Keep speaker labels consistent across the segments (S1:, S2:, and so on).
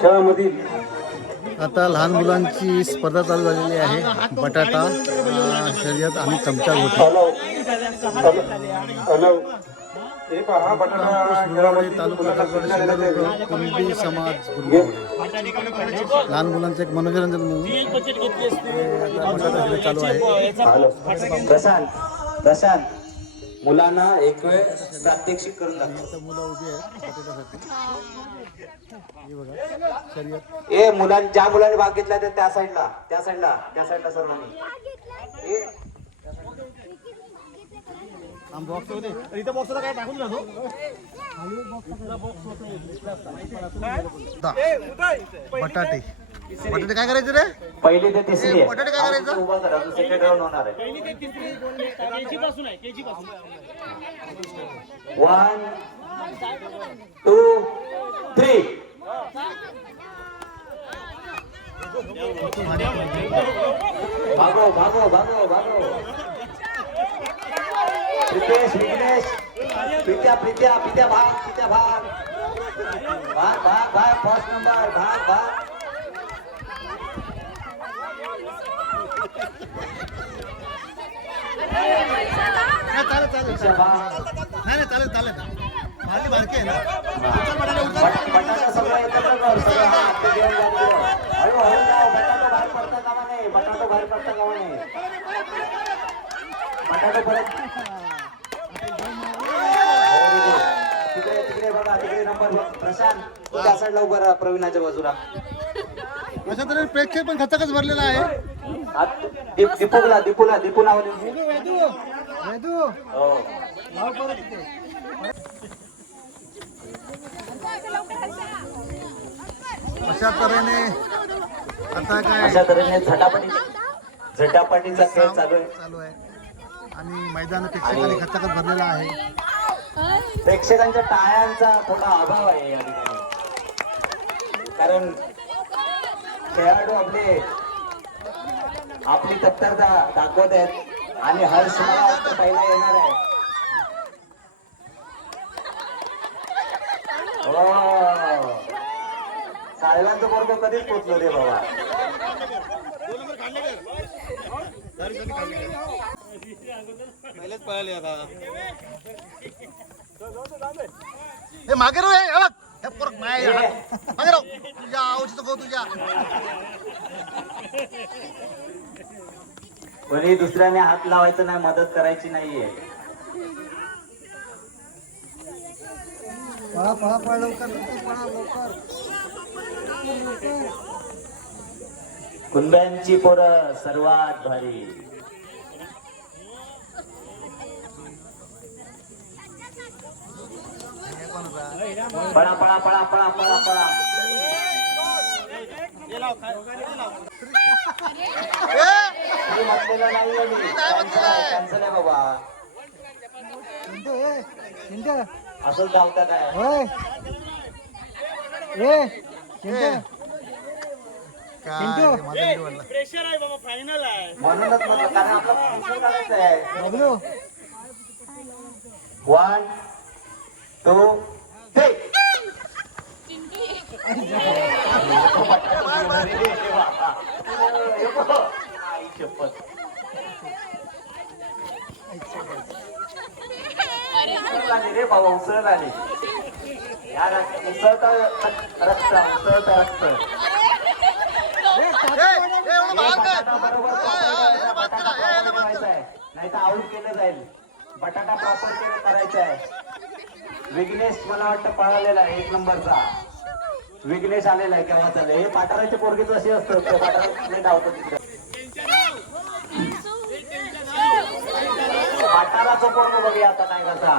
S1: खेळामधील
S2: आता लहान मुलांची स्पर्धा चालू झालेली आहे. बटाटा शर्यत आणि चमचा गोटी
S1: हे
S2: कुणबी समाज लहान मुलांचं एक मनोरंजन म्हणून हे बटाटा चालू आहे.
S3: प्रशांत प्रशांत. मुलांना एक वेळ प्रात्यक्षिक करून दाखव.
S2: हे
S3: ए मुलां ज्या मुलांनी भाग घेतला त्या त्या साईडला त्या साईडला त्या साईडला सर्वांनी. ए,
S2: बॉक्स होते. बटाटे. बटाटे काय करायचे रे?
S3: पहिली ते तिसरी
S2: ए, बटाटे काय करायचं?
S3: आहे उभा करा सेकंड राऊंड होणार आहे. वन टू थ्री भागो भागो भागो भागो प्रितेश विघ्नेश प्रित्या प्रित्या प्रित्या भाग प्रित्या भाग. भाग भाग भाग फर्स्ट नंबर भाग भाग.
S2: नाही, चालेल चालेल नाही नाही बारकी आहे ना उचल बटाटे उचल
S3: बट- बटाटा सगळं एकत्र कर सगळं हात ते घेऊन जा तिकडं. हळू हळू जाऊ बटाटा बाहेर पडता कामा नये बटाटा बाहेर पडता कामा नये बटाटा परत Very good. तिकडे तिकडे बघा तिकडे नंबर बघ. प्रशांत तू त्या साईडला उभा राहा प्रवीणाच्या बाजूला
S2: तऱ्हेने प्रेक्षक पण खचाखच भरलेला आहे
S3: दीपूला दीपूला दीपू नावले हो.
S2: अशा तऱ्हेने आता काय?
S3: अशा तऱ्हेने झटापटी झटापटीचा खेळ चालू आहे.
S2: चालू आहे. आणि मैदान प्रेक्षकांनी खचाखच भरलेला आहे.
S3: प्रेक्षकांच्या टाळ्यांचा थोडा अभाव आहे या ठिकाणी. कारण खेळाडू आपले आपली तत्परता दाखवत आहेत आणि हर्ष मला पहिला येणार आहे. हो. साहेबांचं बरोबर कधीच पोचलो रे बाबा.
S2: हे मागे रो हे बघ हे पोरं मागे रो. मागे रो तुझ्या तुझ्या.
S3: कोणी दुसऱ्याने हात लावायचं नाही मदत करायची नाहीये.
S2: पळा पळा पळा लवकर लवकर पळा लवकर.
S3: कुंब्यांची पोरं सर्वात भारी. पळा पळा पळा पळा पळा पळा. बाबा. असंच धावता काय
S2: काय रे, माझा video वाढला.
S3: म्हणूनच म्हटलं कारण आपलं फंक्शन काढायचं आहे. वन टू उसळ आली उसळतं रक्त उसळतं रक्त नाही तर आऊट केलं जाईल बटाटा प्रॉपर केलं करायचा आहे विघ्नेश मला वाटतं पळालेला आहे एक नंबरचा. विघ्नेश आलेला आहे केव्हा चालले हे पाटाराचे पोरगेच असे असतं ते पाटारा धावतो तिकडे. पाटाराचं पोरग बघूया आता काय कसा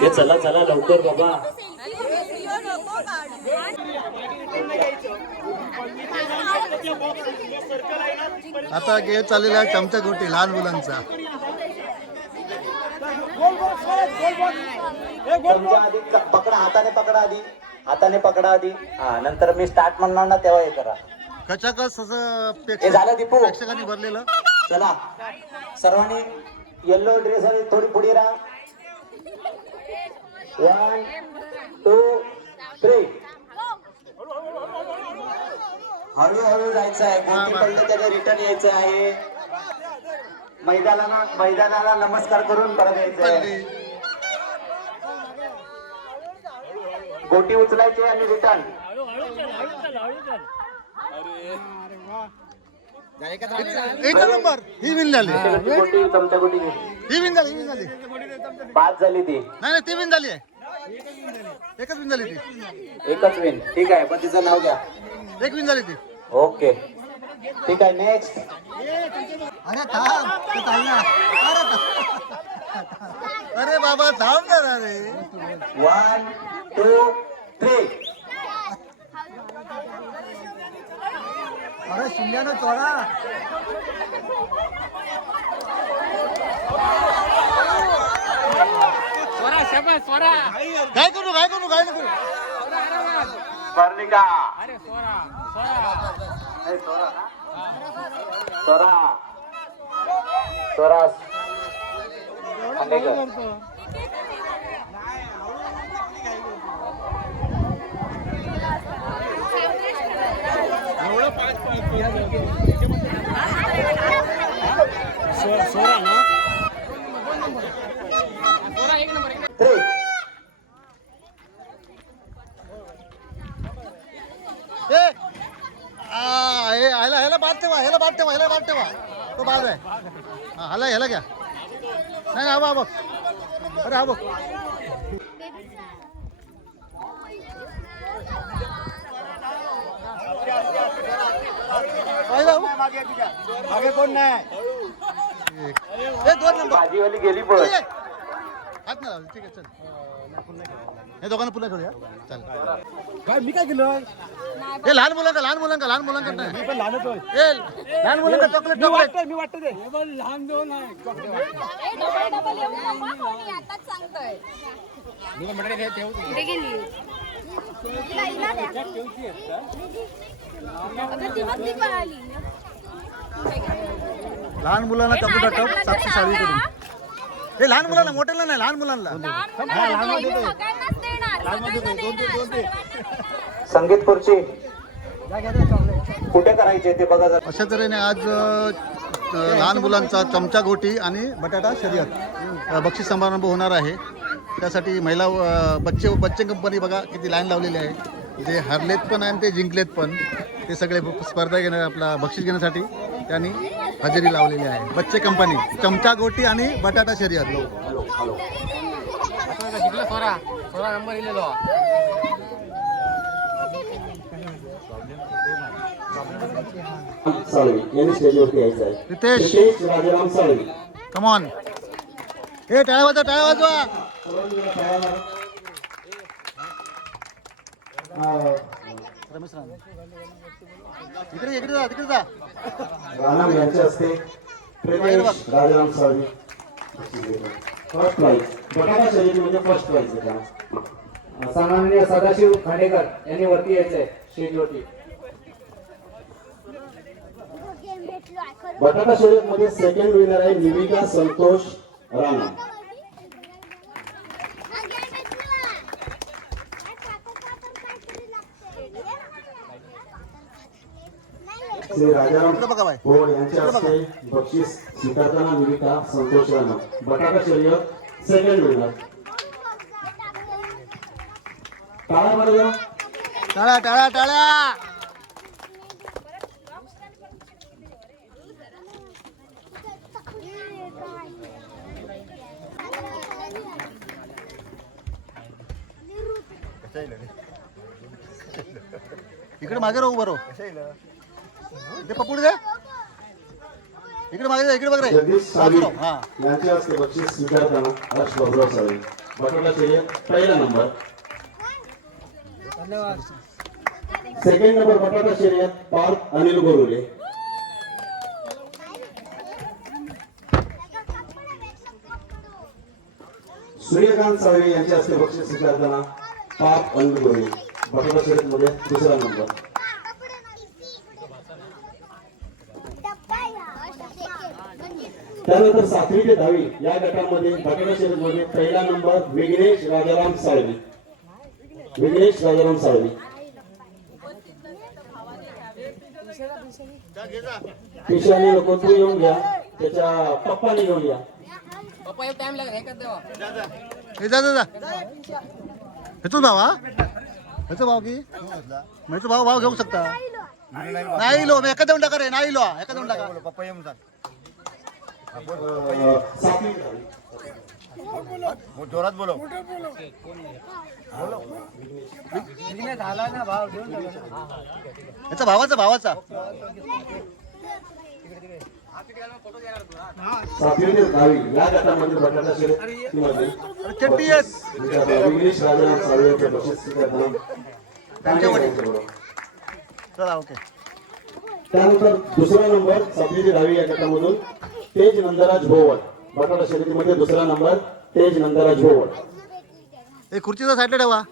S3: हे चला चला लवकर बाबा.
S2: आता गेम चाललेला आहे चमचा गोटी लहान मुलांचा.
S3: पकडा हाताने पकडा आधी. हाताने पकडा आधी. हा नंतर मी स्टार्ट म्हणणार ना तेव्हा हे करा.
S2: कचाकच असं
S3: हे झालं दीपू.
S2: प्रेक्षकांनी भरलेलं.
S3: चला. सर्वांनी येल्लो ड्रेस मध्ये थोडी पुढे राहा. वन टू थ्री हळूहळू जायचं आहे. कोणती पडले त्याने रिटर्न यायचं आहे. मैदानाला मैदानाला नमस्कार करून परत यायचं आहे. गोटी उचलायची आणि रिटर्न
S2: एक नंबर. ही विन झाली.
S3: गोटी चमचा गोटी घे.
S2: ही विन झाली ही विन झाली.
S3: पाच झाली ती.
S2: नाही नाही ती विन झाली आहे. एकच विन झाली ती.
S3: एकच विन ठीक आहे पण तिचं नाव घ्या.
S2: एक विन झाली ती.
S3: ओके. ठीक आहे नेक्स्ट
S2: अरे थांब ते थांब ना. अरे थांब. अरे बाबा थांब ना रे.
S3: वन टू थ्री
S2: अरे शिंद्यानं चोरा काय करू काय करू काय नको
S3: स्वर्णिका अरे सोरा सोरा सोरा खांडेकर थ्री
S2: ए आ, हे ह्याला ह्याला बाद ठेवा ह्याला बाद ठेवा ह्याला बाद ठेवा तो बाद आहे हा ह्याला ह्याला घ्या नाही हा बघ हा बघ
S1: मागे कोण नाही.
S2: दोन नंबर.
S3: भाजीवाली गेली पळ
S2: ए, हात ना ठीक आहे चल. हे दोघांना पुन्हा खेळूया चालेल
S1: काय मी काय केलं?
S2: हे लहान मुलांका लहान मुलांका लहान मुलांका नाही
S1: मी पण लहानच होय.
S2: ए लहान मुलांका चॉकलेट
S1: मी
S2: चॉकलेट
S1: वाटतंय मी वाटतं ते. लहान दोन आहे
S4: ए, डबल डबल येऊ नको कोणी आताच सांगतोय कुठे गेली द्या. अगं ती बघ ती पळाली
S2: लहान मुलांना चॉकलेट वाटप साक्षी साळवी करून हे लहान मुलांना मोठ्याला नाही लहान मुलांना
S4: लहान मुलांना
S3: संगीत खुर्ची कुठे करायचे ते बघा जरा.
S2: अशा तऱ्हेने आज लहान मुलांचा चमचा गोटी आणि बटाटा शर्यत बक्षीस समारंभ होणार आहे. त्यासाठी महिला बच्चे बच्चे कंपनी बघा किती लाईन लावलेली आहे. जे हरलेत पण आणि ते जिंकलेत पण. ते सगळे स्पर्धा घेण्या आपला बक्षीस घेण्यासाठी त्यांनी हजेरी लावलेली आहे. बच्चे कंपनी चमचा गोटी आणि बटाटा शर्यत.
S5: स्टेजवरती यायचं आहे.
S2: रितेश. कमॉन हे टाळ्या वाजवा टाळ्या वाजवा. रमेश राणे इकडे इकडे जा तिकडे जा.
S5: राणा यांच्या हस्ते राजाराम साळवी. फर्स्ट प्राईज बटाटा शर्यती म्हणजे फर्स्ट प्राईज आहे त्याला
S6: सदाशिव खांडेकर यांनी वरती यायचंय स्टेजवरती
S5: बटाटा शर्यत मध्ये सेकंड विनर आहे निविका संतोष राणा. श्री राजाराम भोड यांच्या हस्ते बक्षीस स्वीकारताना निविका संतोष राणा बटाटा शर्यत सेकंड विनर टाळा बरं जरा.
S2: टाळ्या टाळ्या टाळ्या. इकडे मागे राहू बरो. ते पकडू दे इकडे मागे इकडे बघ रे.
S5: जगदीश सावी
S2: बाजूला,
S5: यांच्या हस्ते बक्षीस स्वीकारताना हर्ष बाबुराव सावे बटाटा शर्यत पहिला नंबर. सेकंड नंबर बटाटा शर्यत पार्थ अनिल गोरुले सूर्यकांत साळवे यांच्या हस्ते बक्षीस स्वीकारताना पार्थ अनिल गोरुले बटाटा शर्यत मध्ये दुसरा नंबर. त्यानंतर सातवी ते दहावी या गटामध्ये बटाटा शर्यत मध्ये पहिला नंबर विघ्नेश राजाराम साळवी. विघ्नेश राजाराम साळवी. पिशाने नको तू येऊन घ्या. त्याच्या पप्पाने घेऊन या
S2: हे जा जा जा. भाव हा? ह्याचा भाव की? ह्याचा भाव भाव घेऊ शकता? नाही लो. मी एका देऊन टाका रे नाही लो. एका देऊन टाका.
S1: पप्पा येऊन सांग
S5: दहावी.
S1: जोरात बोलो
S6: झाला ना भाव देऊन.
S2: ह्याचा भावाचा भावाचा
S5: यांचे त्यानंतर दुसरा नंबर सातवी ते दहावी या गटामधून. तेज नंदराज भोवड बटाटा शर्यतीमध्ये दुसरा नंबर तेज नंदराज भोवड
S2: हे खुर्चीचा साईडला ठेवा.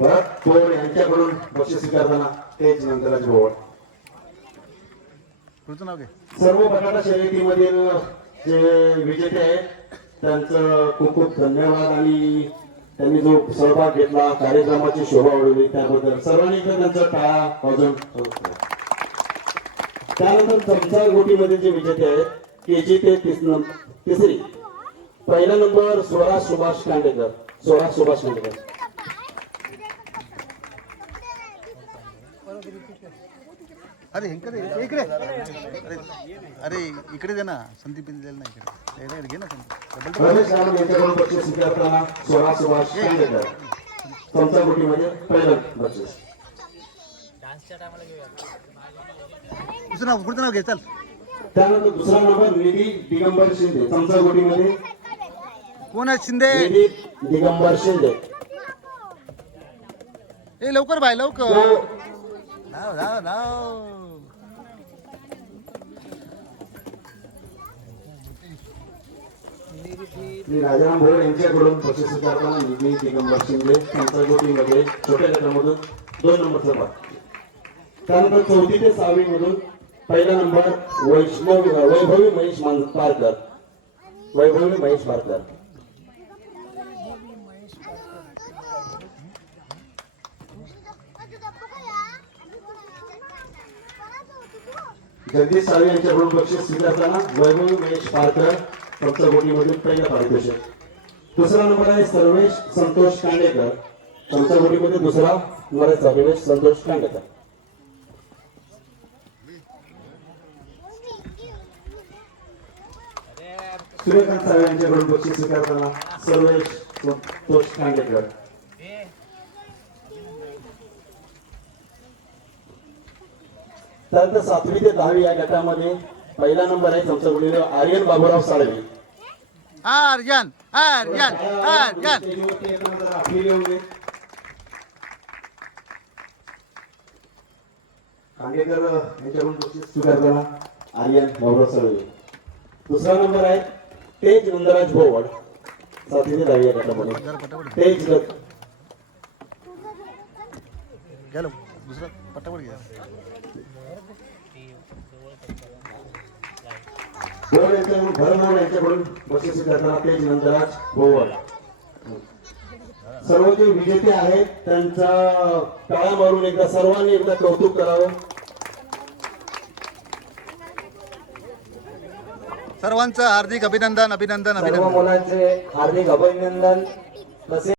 S5: भरत पवार यांच्याकडून बक्षीस स्वीकारताना तेज नंदराज
S2: घे.
S5: सर्व बटाटा शर्यतीमधील जे विजेते आहेत त्यांचं खूप खूप धन्यवाद आणि त्यांनी जो सहभाग घेतला कार्यक्रमाची शोभा वाढवली त्याबद्दल सर्वांनी त्यांचा टाळा वाजवून त्यानंतर चमचा गोटीमध्ये जे विजेते आहेत के जी ते तिसरी. पहिला नंबर स्वराज सुभाष कांडेकर. स्वराज सुभाष कांडेकर.
S2: अरे इकडे इकडे अरे अरे इकडे दे ना. संदीप दिलेलं नाही इकडे. इकडे घे ना संदीप.
S5: बक्षीस
S2: दुसरं नाव पुढचं नाव घे चल.
S5: त्यानंतर दुसरा नंबर निधी दिगंबर शिंदे. चमचा गोटीमध्ये
S2: कोण आहे शिंदे?
S5: निधी दिगंबर शिंदे.
S2: ए लवकर बाय लवकर.
S5: तो
S2: नाव नाव
S5: मी राजाराम भोळ यांच्याकडून बक्षीस स्वीकारताना निधी दिगंबर शिंदे चमचा गोटीमध्ये छोट्या गटामधून दोन नंबरचा भाग त्यानंतर चौथी ते सहावी मधून पहिला नंबर वैष्णव वैभवी महेश पारकर वैभवी महेश पारकर जगदीश साळवे यांच्याकडून बक्षीस स्वीकारताना वैभवी महेश पारकर फक्त गोटीमधील पहिलं पारितोषिक दुसरा नंबर आहे सर्वेश संतोष कांडेकर. चमचागोटीमध्ये दुसरा नंबर आहे सर्वेश संतोष कांडेकर. सूर्यकांत साहेब यांच्याकडून बक्षीस स्वीकारताना सर्वेश संतोष कांडेकर. त्यानंतर सातवी ते दहावी या गटामध्ये पहिला नंबर आहे चमचागोटीला आर्यन बाबूराव साळवे.
S2: आर्यन आर्यन आर्यन.
S5: कांडेकर यांच्याकडून बक्षीस स्वीकारताना आर्यन बाबूराव साळवे. दुसरा नंबर आहे तेज नंदराज भोवड या गटामध्ये तेज.
S2: दुसरं पटापट घ्या.
S5: भोवड यांच्याकडून बक्षीस नंदराज सर्व जे विजेते आहेत त्यांचा टाळा मारून एकदा सर्वांनी एकदा कौतुक करावं.
S2: सर्वांचं हार्दिक अभिनंदन अभिनंदन
S6: सर्व
S2: अभिनंदन
S6: मुलांचे हार्दिक अभिनंदन. तसे